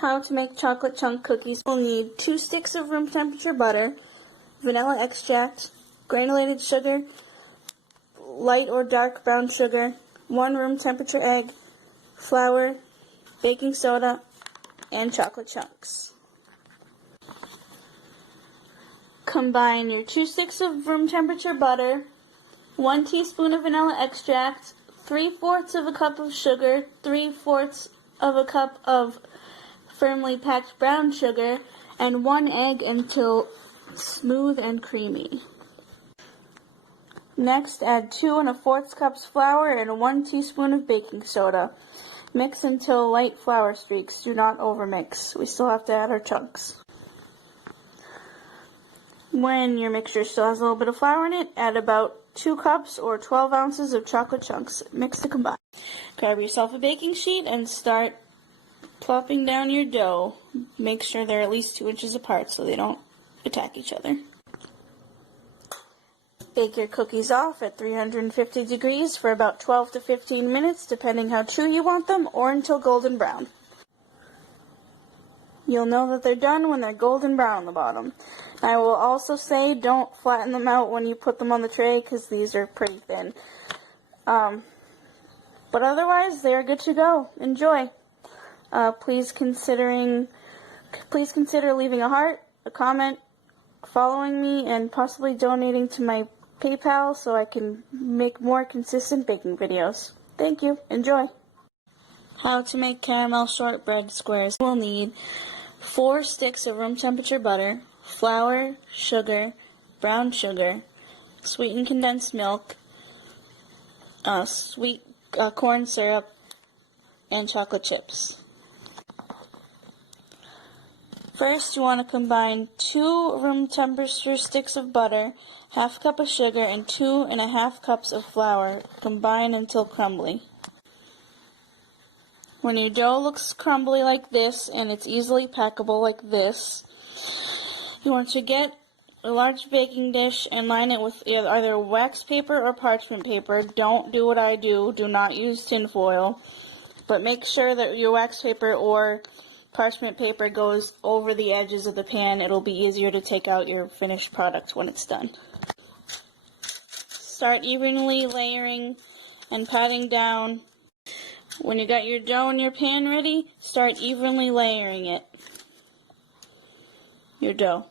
How to make chocolate chunk cookies. We'll need 2 sticks of room temperature butter, vanilla extract, granulated sugar, light or dark brown sugar, 1 room temperature egg, flour, baking soda, and chocolate chunks. Combine your 2 sticks of room temperature butter, 1 teaspoon of vanilla extract, 3/4 of a cup of sugar, 3/4 of a cup of firmly packed brown sugar, and 1 egg until smooth and creamy. Next, add 2 1/4 cups flour and 1 teaspoon of baking soda. Mix until light flour streaks. Do not overmix. We still have to add our chunks. When your mixture still has a little bit of flour in it, add about 2 cups or 12 ounces of chocolate chunks. Mix to combine. Grab yourself a baking sheet and start plopping down your dough. Make sure they're at least 2 inches apart so they don't attack each other. Bake your cookies off at 350 degrees for about 12 to 15 minutes, depending how true you want them, or until golden brown. You'll know that they're done when they're golden brown on the bottom. I will also say don't flatten them out when you put them on the tray because these are pretty thin. But otherwise, they're good to go. Enjoy. Please consider leaving a heart, a comment, following me, and possibly donating to my PayPal so I can make more consistent baking videos. Thank you. Enjoy. How to make caramel shortbread squares. We'll need 4 sticks of room temperature butter, flour, sugar, brown sugar, sweetened condensed milk, sweet corn syrup, and chocolate chips. First, you want to combine 2 room temperature sticks of butter, 1/2 cup of sugar, and 2 1/2 cups of flour. Combine until crumbly. When your dough looks crumbly like this, and it's easily packable like this, you want to get a large baking dish and line it with either wax paper or parchment paper. Don't do what I do. Do not use tin foil. But make sure that your wax paper or parchment paper goes over the edges of the pan. It'll be easier to take out your finished product when it's done. Start evenly layering and patting down. When you got your dough in your pan ready, start evenly layering it. Your dough.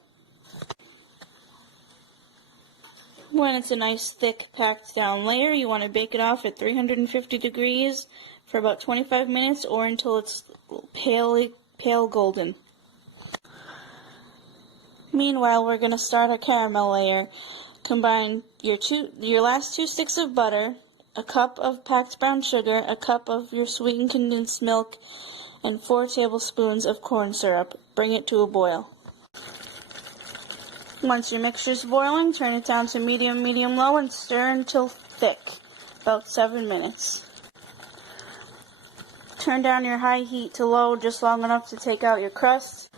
When it's a nice thick packed down layer, you want to bake it off at 350 degrees for about 25 minutes or until it's pale golden. Meanwhile, we're going to start a caramel layer. Combine your last 2 sticks of butter, a cup of packed brown sugar, a cup of your sweetened condensed milk, and 4 tablespoons of corn syrup. Bring it to a boil. Once your mixture's boiling, turn it down to medium-low, and stir until thick, about 7 minutes. Turn down your high heat to low just long enough to take out your crust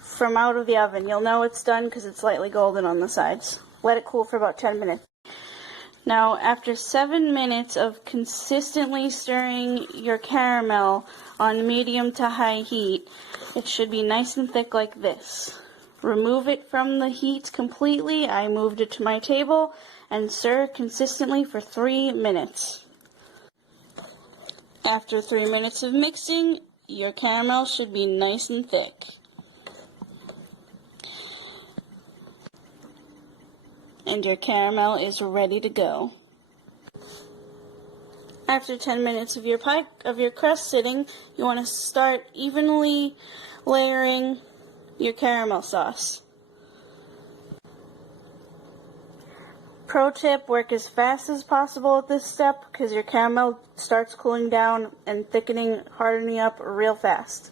from out of the oven. You'll know it's done because it's slightly golden on the sides. Let it cool for about 10 minutes. Now, after 7 minutes of consistently stirring your caramel on medium to high heat, it should be nice and thick like this. Remove it from the heat completely. I moved it to my table and stir consistently for 3 minutes. After 3 minutes of mixing, your caramel should be nice and thick. And your caramel is ready to go. After 10 minutes of your crust sitting, you want to start evenly layering your caramel sauce. Pro tip, work as fast as possible at this step because your caramel starts cooling down and thickening, hardening up real fast.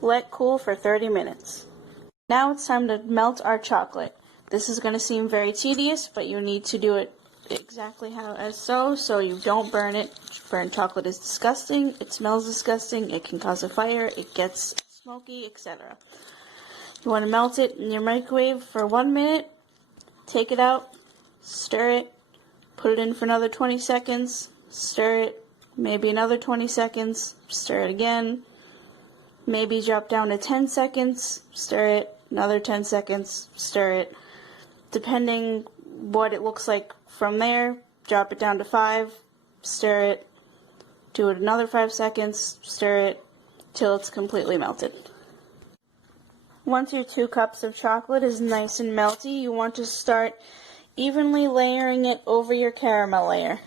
Let cool for 30 minutes. Now it's time to melt our chocolate. This is going to seem very tedious, but you need to do it exactly so you don't burn it. Burnt chocolate is disgusting, it smells disgusting, it can cause a fire, it gets smoky, etc. You want to melt it in your microwave for 1 minute, take it out, stir it, put it in for another 20 seconds, stir it, maybe another 20 seconds, stir it again, maybe drop down to 10 seconds, stir it, another 10 seconds, stir it. Depending what it looks like from there, drop it down to 5, stir it, do it another 5 seconds, stir it, till it's completely melted. Once your 2 cups of chocolate is nice and melty, you want to start evenly layering it over your caramel layer.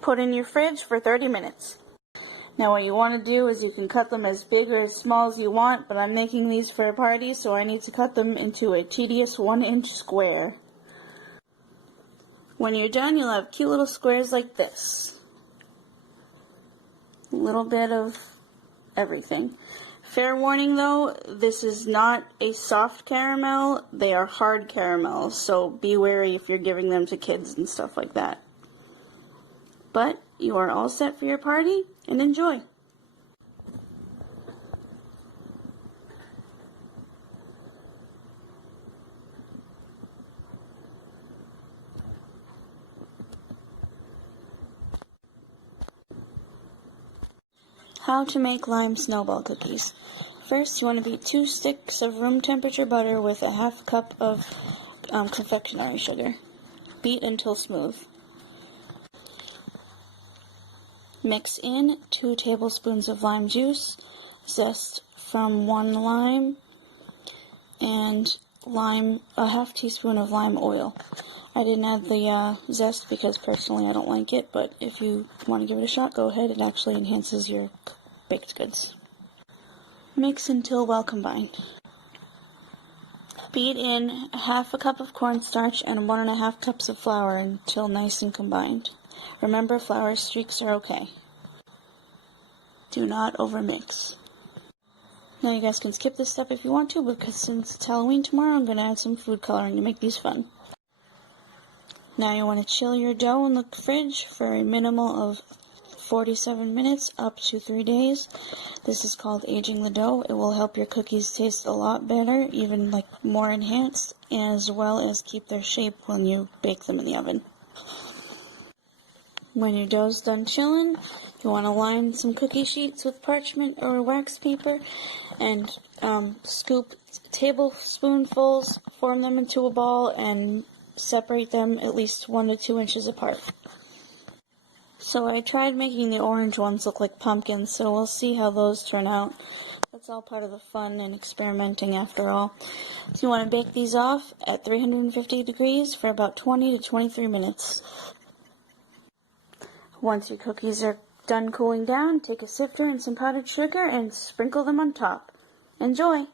Put in your fridge for 30 minutes. Now what you want to do is you can cut them as big or as small as you want, but I'm making these for a party, so I need to cut them into a tedious 1-inch square. When you're done, you'll have cute little squares like this. A little bit of everything. Fair warning though, this is not a soft caramel, they are hard caramels, so be wary if you're giving them to kids and stuff like that. But you are all set for your party, and enjoy! How to make lime snowball cookies. First, you want to beat 2 sticks of room temperature butter with a half cup of confectionery sugar. Beat until smooth. Mix in 2 tablespoons of lime juice, zest from 1 lime, and a half teaspoon of lime oil. I didn't add the zest because personally I don't like it, but if you want to give it a shot, go ahead. It actually enhances your baked goods. Mix until well combined. Beat in half a cup of cornstarch and 1.5 cups of flour until nice and combined. Remember, flour streaks are okay. Do not overmix. Now you guys can skip this step if you want to, because since it's Halloween tomorrow, I'm going to add some food coloring to make these fun. Now you want to chill your dough in the fridge for a minimal of 47 minutes up to 3 days. This is called aging the dough. It will help your cookies taste a lot better, even like more enhanced, as well as keep their shape when you bake them in the oven. When your dough's done chilling, you want to line some cookie sheets with parchment or wax paper and scoop tablespoonfuls, form them into a ball, and separate them at least 1 to 2 inches apart. So I tried making the orange ones look like pumpkins, so we'll see how those turn out. That's all part of the fun and experimenting after all. So you want to bake these off at 350 degrees for about 20 to 23 minutes. Once your cookies are done cooling down, take a sifter and some powdered sugar and sprinkle them on top. Enjoy!